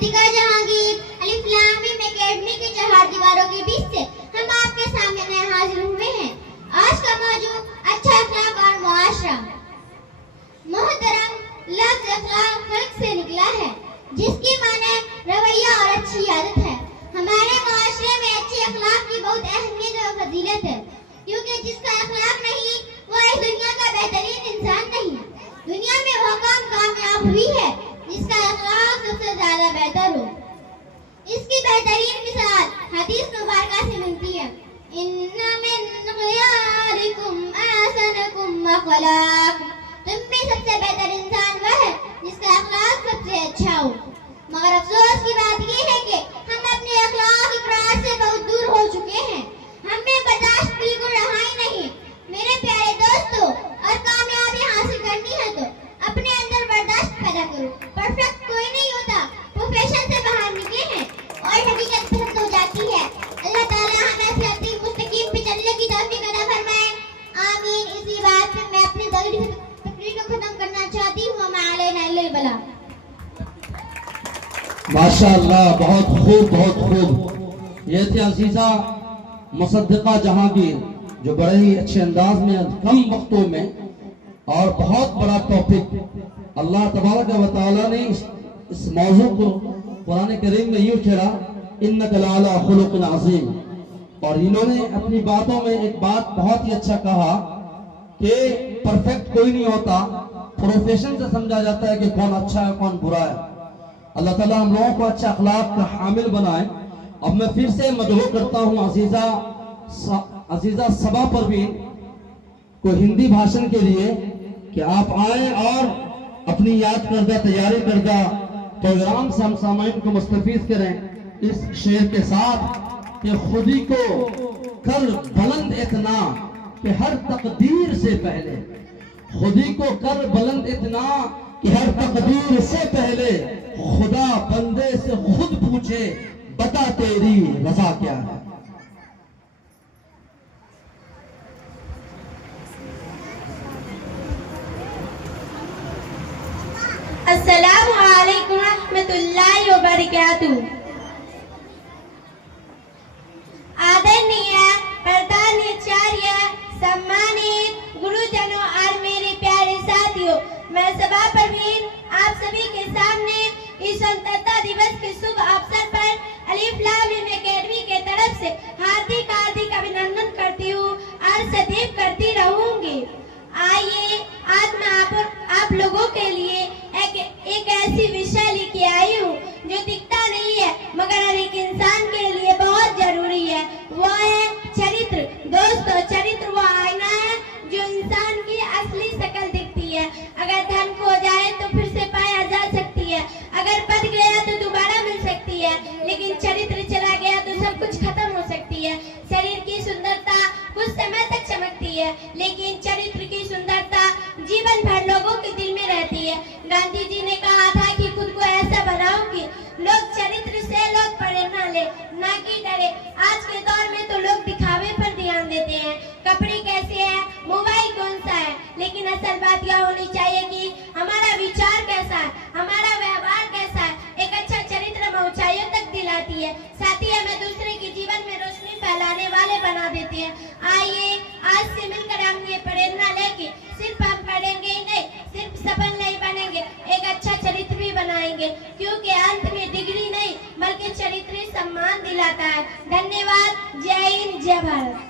Siddiqa Jahangir अलिफ लाम meme academy की चार दीवारों के बीच से हम आपके सामने हाजिर हुए हैं। आज का मौजू अच्छा अखलाक और मुआशरा। मोहतरम, लफ्ज़ अखलाक खल्क से निकला है, जिसकी माने रवैया और अच्छी आदत है। हमारे मुआशरे में अच्छे अखलाक की बहुत अहमियत और फजीलत है, क्योंकि जिसका अखलाक नहीं वो इस दुनिया का बेहतरीन इंसान नहीं है। दुनिया में वो कामयाब हुई है जिसका अखलाक सबसे ज्यादा बेहतर हो। इसकी बेहतरीन मिसाल हदीस मुबारका से मिलती है, इन्ना मिन ख़ियारिकुम अहसनुकुम अख़लाक़। तुम में सबसे बेहतर इंसान वह है जिसका अखलाक सबसे अच्छा हो। मगर अफसोस की बात यह है कि हम अपने अखलाक इकरार से बहुत दूर हो चुके हैं। हमें बर्दाश्त बिल्कुल रहा ही नहीं। मेरे प्यारे दोस्तों, और कामयाबी हासिल करनी है तो अपने अंदर बर्दाश्त पैदा करो। परफेक्ट कोई नहीं होता, प्रोफेशन से बाहर निकले हैं और हकीकत खत्म हो जाती है। अल्लाह ताला हमें सिरात मुस्तकीम पे चलने की तौफीक अता फरमाए, आमीन। इसी बात पे मैं अपनी तकरीर को खत्म करना चाहती हूँ। मालेना इल्लल बला। माशाअल्लाह, बहुत खूब, बहुत खूब। ये थी अजीजा मुसद्दिका जहांगीर, जो बड़े ही अच्छे अंदाज में कम वक्तों में और बहुत बड़ा टॉपिक अल्लाह तबारक व तआला ने इस मौजू को कुरान करीम में यूं छेड़ा, इन्नका लअला खुलुक़िन अज़ीम। और इन्होंने अपनी बातों में एक बात बहुत ही अच्छा कहा कि परफेक्ट कोई नहीं होता, प्रोफेशन से समझा जाता है कि कौन अच्छा है कौन बुरा है। अल्लाह ताला हम लोगों को अच्छा अखलाक का हामिल बनाए। अब मैं फिर से मदहू करता हूँ अजीजा सबा परवीन को हिंदी भाषण के लिए कि आप आए और अपनी याद करदा तैयारी करदा प्रोग्राम से हम सामाइन को मुस्तफीद करें इस शेर के साथ कि खुदी को कर बुलंद इतना कि हर तकदीर से पहले, खुदी को कर बुलंद इतना कि हर तकदीर से पहले खुदा बंदे से खुद पूछे, बता तेरी रजा क्या है। अस्सलामु अलैकुम रहमतुल्लाहि व बरकातुहू। आदरणीय प्रधानाचार्य, सम्मानित गुरुजनों और मेरे प्यारे साथियों, मैं सबा परवीन आप सभी के सामने इस स्वतंत्रता दिवस के शुभ अवसर पर अलिफ लाम मीम एकेडमी के तरफ से हार्दिक हार्दिक अभिनंदन करती हूँ और सदैव करती रहूंगी। आइए, आज मैं आप लोगों के लिए एक ऐसी विषय लेके आई हूँ जो दिखता नहीं है मगर हर एक इंसान के लिए बहुत जरूरी है। वो है चरित्र। दोस्तों, चरित्र वो आईना है जो इंसान की असली शक्ल दिखती है। अगर धन खो जाए तो फिर से पाया जा सकती है, अगर बच गया तो दोबारा मिल सकती है, लेकिन चरित्र चला गया तो सब कुछ खत्म हो सकती है। शरीर की सुंदरता कुछ समय तक चमकती है, लेकिन चरित्र की सुंदरता जीवन भर लोगों के दिल में रहती है। गांधी जी ने कहा था कि खुद को ऐसा बनाओ कि लोग चरित्र से लोग प्रेरणा ले, ना कि डरे। आज के दौर में तो लोग दिखावे पर ध्यान देते हैं, कपड़े कैसे हैं, मोबाइल कौन सा है, लेकिन असल बात यह होनी चाहिए कि हमारा विचार कैसा है, हमारा व्यवहार कैसा है। एक अच्छा चरित्र हमें ऊंचाइयों तक दिलाती है, साथ ही हमें दूसरे के जीवन में रोशनी फैलाने वाले बना देती है। आइए, आज से मिलकर हम ये प्रेरणा लेके सिर्फ हम पढ़ेंगे ही नहीं, सिर्फ सफल नहीं बनेंगे, एक अच्छा चरित्र भी बनाएंगे, क्योंकि अंत में डिग्री नहीं बल्कि चरित्र सम्मान दिलाता है। धन्यवाद। जय हिंद, जय भारत।